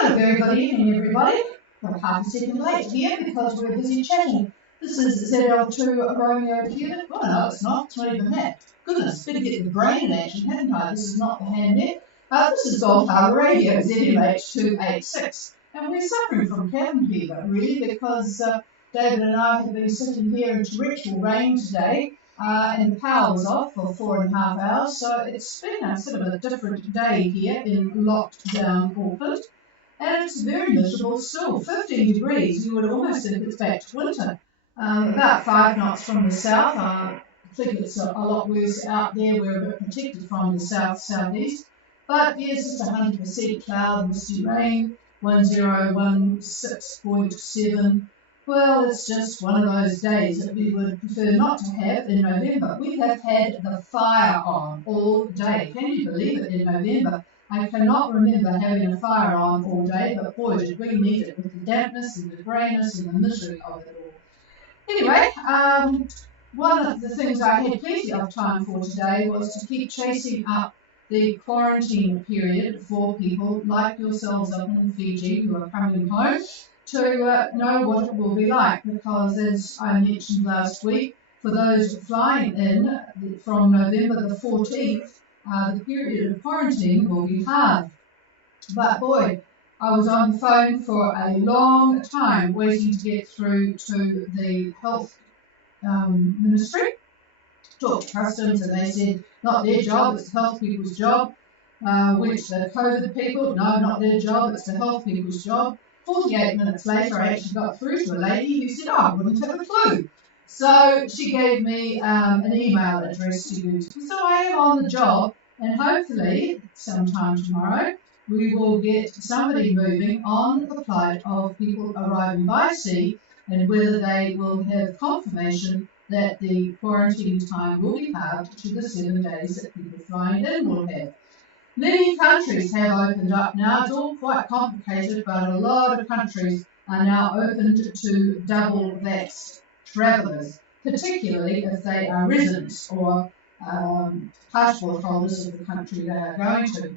Well, a very good evening, everybody. We're half a second late here because we're busy chatting. This is ZL2 Romeo Cuban. Oh, no, it's not. It's not even that. Goodness, better get the brain in action, hadn't I? This is not the handnet. This is Golf Harbour Radio, ZMH286. And we're suffering from cabin fever, really, because David and I have been sitting here in torrential rain today, and the power was off for 4.5 hours. So it's been a sort of a different day here in locked down Auckland. And it's very miserable still, 15 degrees. You would almost think it's back to winter. About 5 knots from the south. I think it's a lot worse out there. We're a bit protected from the south-southeast. But yes, just 100% cloud, misty rain, 1016.7. Well, it's just one of those days that we would prefer not to have in November. We have had the fire on all day. Can you believe it, in November? I cannot remember having a fire on all day, but boy, did we need it with the dampness and the greyness and the misery of it all. Anyway, one of the things I had plenty of time for today was to keep chasing up the quarantine period for people like yourselves up in Fiji who are coming home to know what it will be like, because as I mentioned last week, for those flying in from November the 14th, the period of quarantine will be hard. But boy, I was on the phone for a long time waiting to get through to the health ministry, talked to customs, and they said not their job, it's the health people's job. Went to the COVID people, no, not their job, it's the health people's job. 48 minutes later, I actually got through to a lady who said, I wouldn't have a clue. So she gave me an email address to use. So I am on the job, and hopefully, sometime tomorrow, we will get somebody moving on the plight of people arriving by sea and whether they will have confirmation that the quarantine time will be halved to the 7 days that people flying in will have. Many countries have opened up now. It's all quite complicated, but a lot of countries are now open to double vaxxed travellers, particularly if they are residents or passport holders of the country they are going to.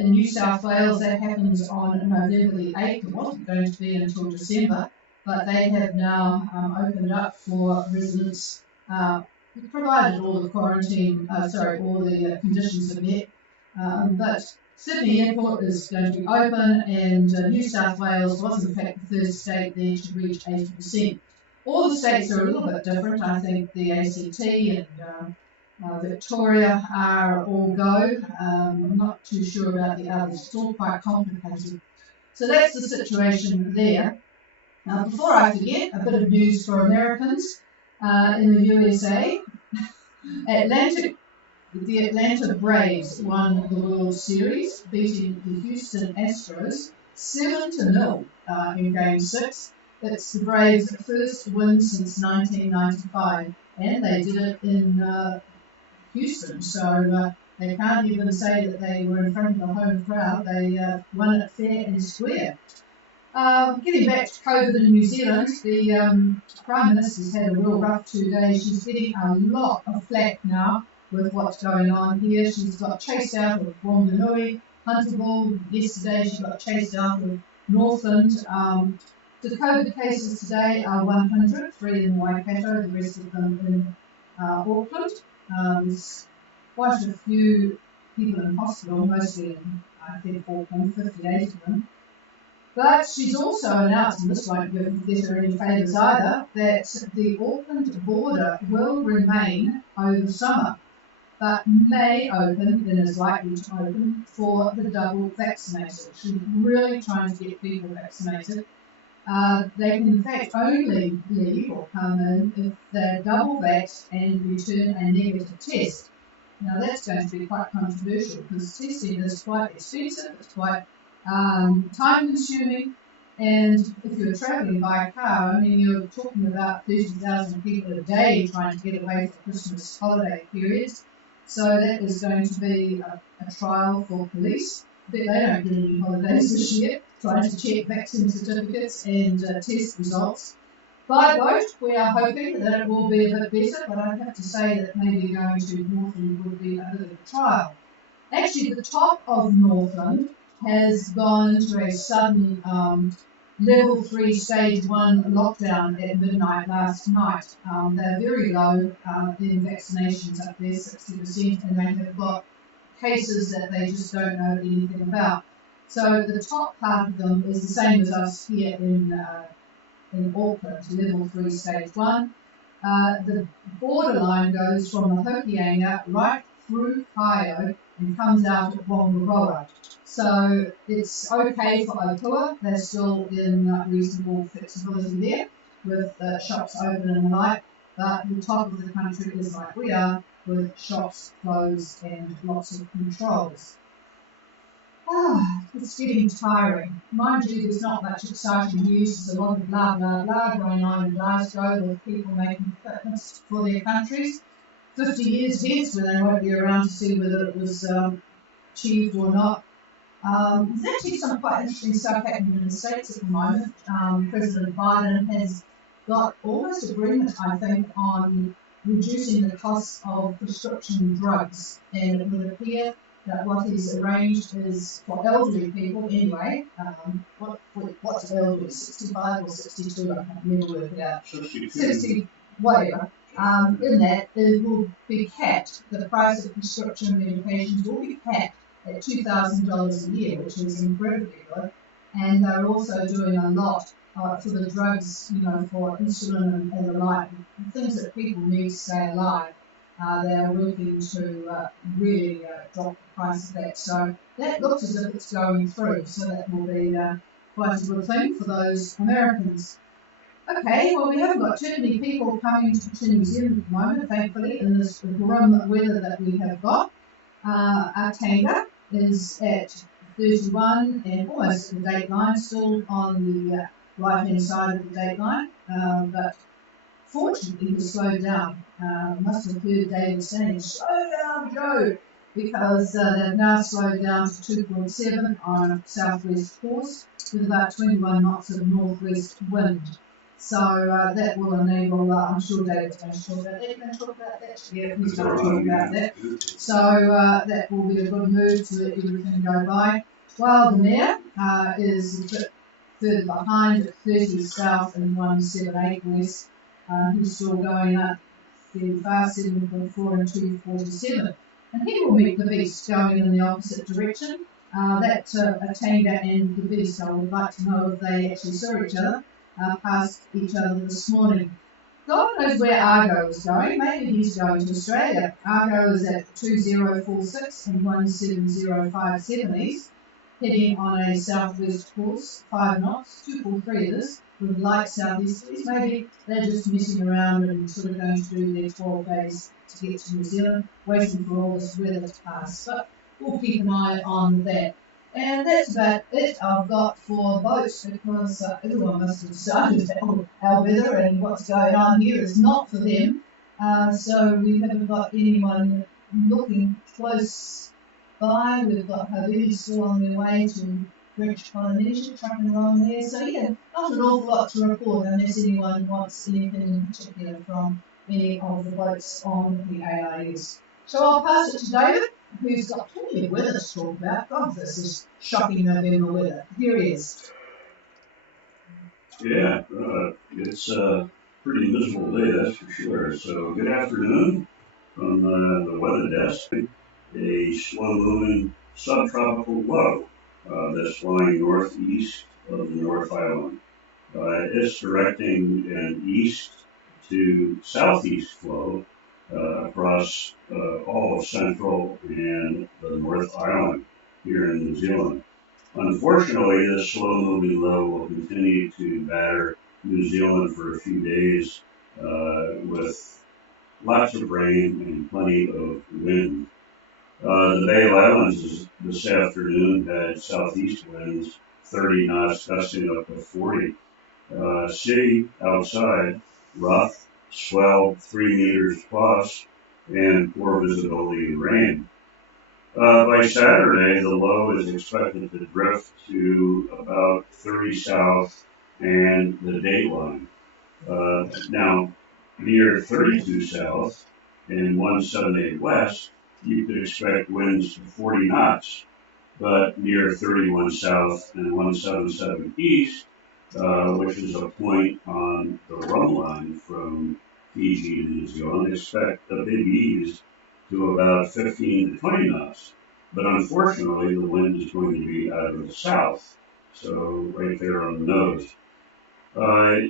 In New South Wales, that happens on November the 8th. It wasn't going to be until December, but they have now opened up for residents, provided all the quarantine, all the conditions are met. But Sydney Airport is going to be open, and New South Wales was in fact the first state there to reach 80%. All the states are a little bit different. I think the ACT and Victoria are all go. I'm not too sure about the others. It's all quite complicated. So that's the situation there. Before I forget, a bit of news for Americans in the USA. The Atlanta Braves won the World Series, beating the Houston Astros 7-0 in Game 6. It's the Braves' first win since 1995, and they did it in Houston, so they can't even say that they were in front of the home crowd. They won it fair and square. Getting back to COVID in New Zealand, the Prime Minister's had a real rough 2 days. She's getting a lot of flack now with what's going on here. She's got chased out of Wanganui, Hunterville. Yesterday she got chased out of Northland. The COVID cases today are 100, 3 in Waikato, the rest of them in Auckland. There's quite a few people in hospital, mostly in, I think, Auckland, 58 of them. But she's also announced, and this won't get her any favours either, that the Auckland border will remain over summer, but may open, and is likely to open, for the double vaccinated. She's really trying to get people vaccinated. They can in fact only leave or come in if they're double vaxxed and return a negative test. Now that's going to be quite controversial because testing is quite expensive, it's quite time consuming, and if you're travelling by car, I mean you're talking about 30,000 people a day trying to get away for Christmas holiday periods. So that is going to be a trial for police. But they don't get any holidays this year, trying to check vaccine certificates and test results. By boat, we are hoping that it will be a bit better, but I have to say that maybe going to Northland would be a bit of a trial. Actually, the top of Northland has gone into a sudden level 3 stage 1 lockdown at midnight last night. They're very low in vaccinations up there, 60%, and they have got cases that they just don't know anything about. So the top part of them is the same as us here in Auckland, level 3 stage 1. The borderline goes from the Hokianga right through Kaio and comes out at Whangaroa. So it's okay for Opua. They're still in reasonable flexibility there with shops open and the like. But the top of the country is like we are, with shops closed and lots of controls. It's getting tiring. Mind you, there's not much exciting news. There's a lot of blah, blah, blah going on in Glasgow with people making commitments for their countries. 50 years hence, when they won't be around to see whether it was achieved or not. There's actually some quite interesting stuff happening in the States at the moment. President Biden has got almost agreement, I think, on reducing the cost of prescription drugs, and it would appear that what he's arranged is for elderly people anyway. What's elderly? 65 or 62? I can't never work it out. 60, whatever. In that, it will be capped. The price of prescription medications will be capped at $2,000 a year, which is incredibly good. And they're also doing a lot for the drugs, for insulin and the like, things that people need to stay alive. They are working to really drop the price of that. So that looks as if it's going through. So that will be quite a good thing for those Americans. Okay, well, we haven't got too many people coming to New Zealand at the moment, thankfully, in this grim weather that we have got. Our Tanga is at 31 and almost at the date line, still on the right-hand side of the date line, but fortunately it's slowed down. Must have heard David saying, slow down, Joe, because they've now slowed down to 2.7 on a southwest course with about 21 knots of northwest wind. So that will enable, I'm sure David's going to talk about that. Are you going to talk about that? Yeah, he's going to talk about that. So that will be a good move to let everything go by. While the mare is a bit further behind at 30 south and 178 west. He's still going up fairly fast, 7.4 and 247. And he will meet the beast going in the opposite direction. That Tanga and the beast, I would like to know if they actually saw each other. Past each other this morning. God knows where Argo is going. Maybe he's going to Australia. Argo is at 2046 and 17057 east, heading on a southwest course, 5 knots, 243 it is, with light southeasterlies. Maybe they're just messing around and sort of going to do their 12 days to get to New Zealand, waiting for all this weather to pass. But we'll keep an eye on that. And that's about it I've got for boats, because everyone must have decided that our weather and what's going on here is not for them. So we haven't got anyone looking close by. We've got Harbour still on their way to British Polynesia, trucking along there. So yeah, not an awful lot to report unless anyone wants anything in particular from any of the boats on the AIS. So I'll pass it to David, who's got plenty of weather to talk about. God, this is shocking November weather. Here he is. Yeah, it's a pretty miserable day, that's for sure. So good afternoon from the weather desk. A slow-moving subtropical low that's flying northeast of the North Island. It's directing an east to southeast flow across all of Central and the North Island here in New Zealand. Unfortunately, this slow-moving low will continue to batter New Zealand for a few days with lots of rain and plenty of wind. The Bay of Islands this afternoon had southeast winds 30 knots, gusting up to 40. City outside, rough, swell 3 meters plus, and poor visibility and rain. By Saturday, the low is expected to drift to about 30 south and the dateline. Now, near 32 south and 178 west, you could expect winds to 40 knots. but near 31 south and 177 east, which is a point on the run line from Fiji to New Zealand. Expect the big E's to about 15 to 20 knots. But unfortunately, the wind is going to be out of the south, so right there on the nose.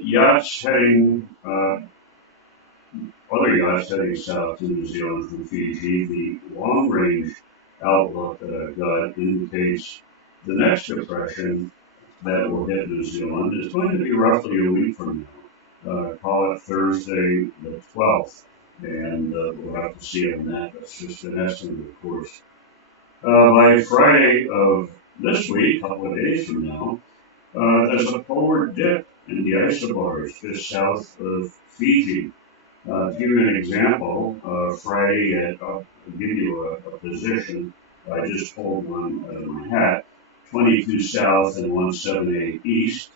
Yachts heading Other yachts heading south to New Zealand from Fiji, the long-range outlook that I've got indicates the next depression that will hit New Zealand is going to be roughly a week from now. Call it Thursday the 12th, and we'll have to see on that. That's just an estimate, of course. By Friday of this week, a couple of days from now, there's a forward dip in the isobars just south of Fiji. To give you an example, Friday I'll give you a position. I just pulled one out of my hat. 22 south and 178 east.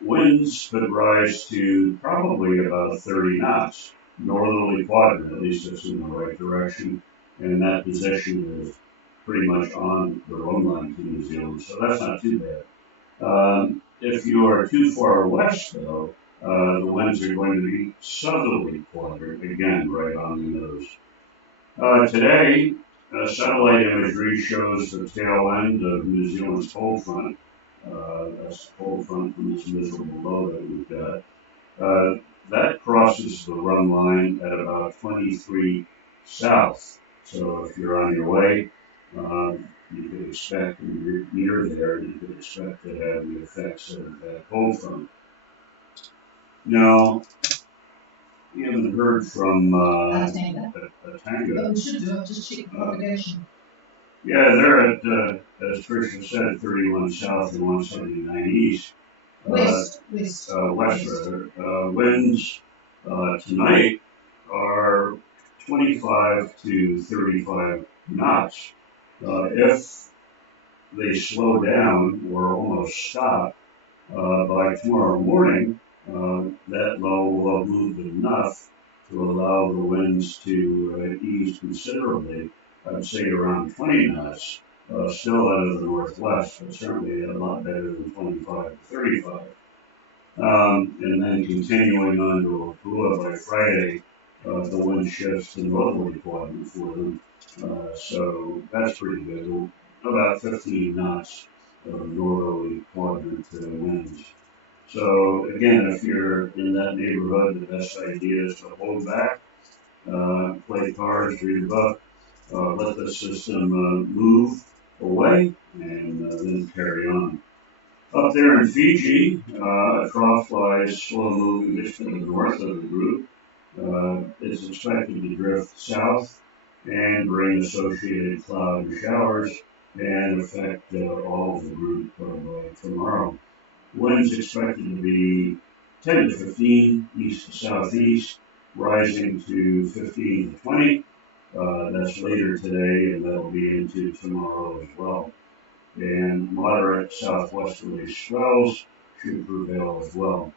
Winds could rise to probably about 30 knots. Northerly quadrant, at least it's in the right direction. And that position is pretty much on the run line to New Zealand, so that's not too bad. If you are too far west, though, the winds are going to be southerly quadrant, again, right on the nose. Today, satellite imagery shows the tail end of New Zealand's cold front. That's the cold front from this miserable low that we've got. That crosses the run line at about 23 south. So if you're on your way, you could expect, when you're near there, you could expect to have the effects of that cold front. Now, we haven't heard from Tanga. Tanga. We should do it, just check the propagation. Yeah, they're at, as Tricia said, 31 south and 179 east. West rather. Winds tonight are 25 to 35 knots. If they slow down or almost stop by tomorrow morning, that low will have moved enough to allow the winds to ease considerably. I'd say around 20 knots, still out of the northwest, but certainly a lot better than 25 to 35. And then continuing on to Apua by Friday, the wind shifts to northerly quadrant for them. So that's pretty good. About 15 knots of northerly quadrant winds. So again, if you're in that neighborhood, the best idea is to hold back, play cards, read a book, let the system move away, and then carry on. Up there in Fiji, a trough lies slow moving just to the north of the group. It's expected to drift south and bring associated cloud and showers and affect all of the group by tomorrow. Winds expected to be 10 to 15 east to southeast, rising to 15 to 20. That's later today, and that'll be into tomorrow as well. And moderate southwesterly swells should prevail as well.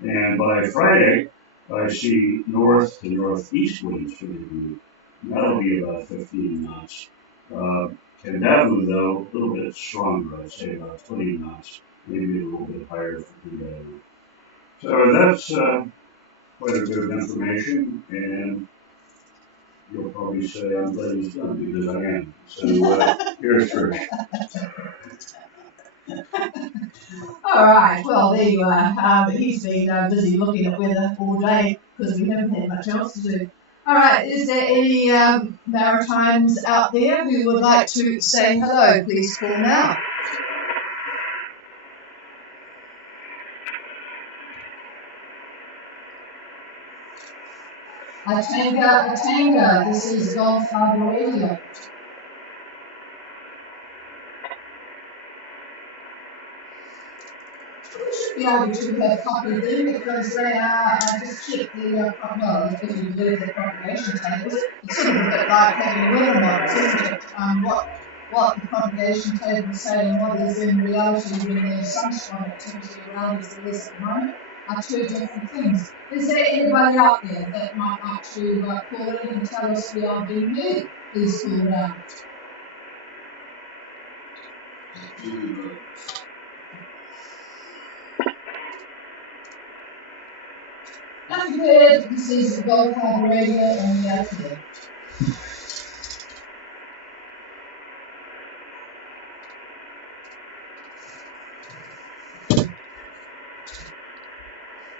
And by Friday, I see north to northeast winds for the group. That'll be about 15 knots. Kendavu, though, a little bit stronger, I'd say about 20 knots, maybe a little bit higher for Kendavu. So that's quite a bit of information, and you'll probably say I'm glad he's done, because I am. So here's Trish. All right, well, there you are. He's been busy looking at weather all day because we haven't had much else to do. All right, is there any Maritimes out there who would like to say hello? Please call now. Atanga, this is Gulf Harbour Radio. We should be able to have copied them because they are, I just checked the, well, if you believe the propagation tables, it's sort of a bit like having weather models, isn't it? What the propagation tables say and what is in reality when the sunshine activity around us is at the moment are two different things. Is there anybody out there that might like to call in and tell us we are being heard? Please call down. Up ahead, this is Gulf Harbour Radio on the ATM.